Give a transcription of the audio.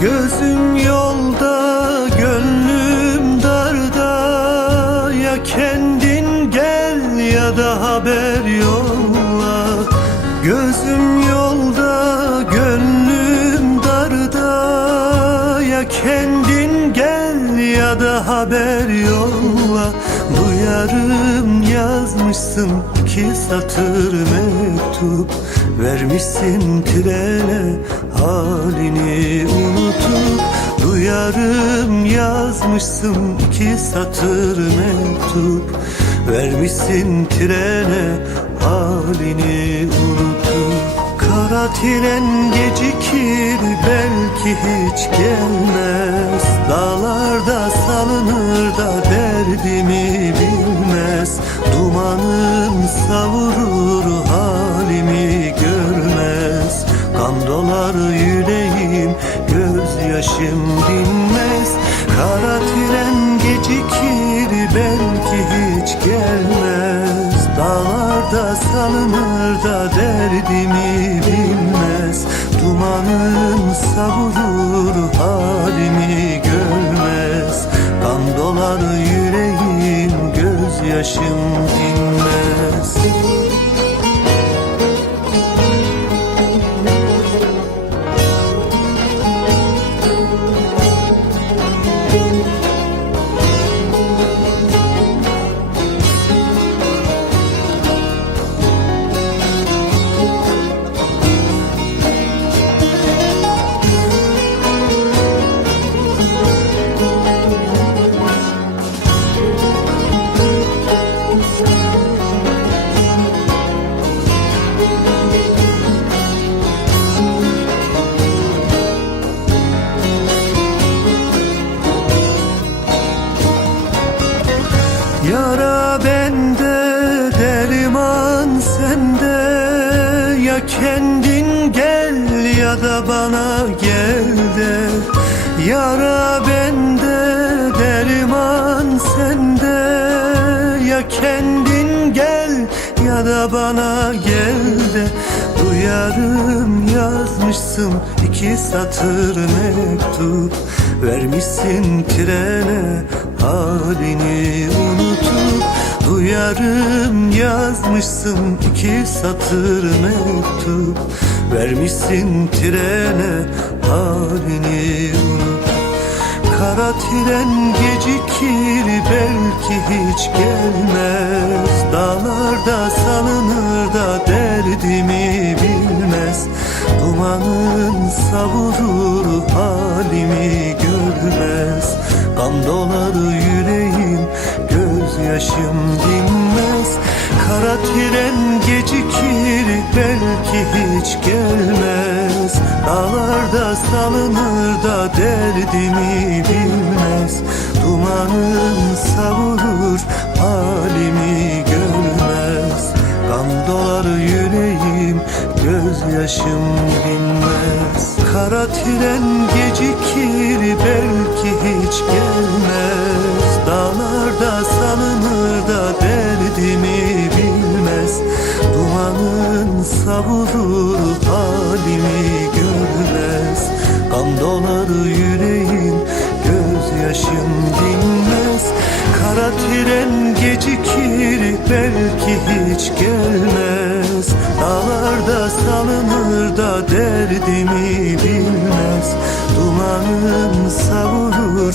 Gözüm yolda, gönlüm darda. Ya kendin gel ya da haber yolla. Gözüm yolda, gönlüm darda. Ya kendin gel ya da haber yolla. Duyarım yazmışsın 2 satır mektup, vermişsin trene halini unutup. Duyarım yazmışsın 2 satır mektup, vermişsin trene halini unutup. Kara tren gecikir, belki hiç gelmez. Dağlarda salınır da derdimi bilmez. Dumanın savurur, halimi görmez. Kan dolar yüreğim, gözyaşım dinmez. Kara tren gecikir, belki hiç gelmez. Dağlarda salınır da derdimi bilmez. Dumanın savurur, halimi görmez. Kan dolar yüreğim, gözyaşım dinmez. Yara bende, derman sende. Ya kendin gel ya da bana gel de. Yara bende, derman sende. Ya kendin gel ya da bana gel de. Duyarım yazmışsın 2 satır mektup, vermişsin trene halini unutup. Duyarım yazmışsın 2 satır mektup, vermişsin trene halini unutup. Kara tren gecikir, belki hiç gelmez. Dağlarda salınır da derdimi bilmez. Dumanın savurur, halimi görmez. Kan dolar yüreğim, gözyaşım dinmez. Kara tren gecikir, belki hiç gelmez. Dağlarda salınır da derdimi bilmez. Dumanın savurur, halimi görmez. Kan dolar yüreğim, gözyaşım dinmez. Kara tren gecikir, belki hiç gelmez. Dağlarda salınır da derdimi bilmez. Dumanın savurur, halimi görmez. Kan dolar yüreğim, gözyaşım dinmez. Kara tren gecikir, belki hiç gelmez. Dağlarda salınır da derdimi bilmez. Dumanın savurur,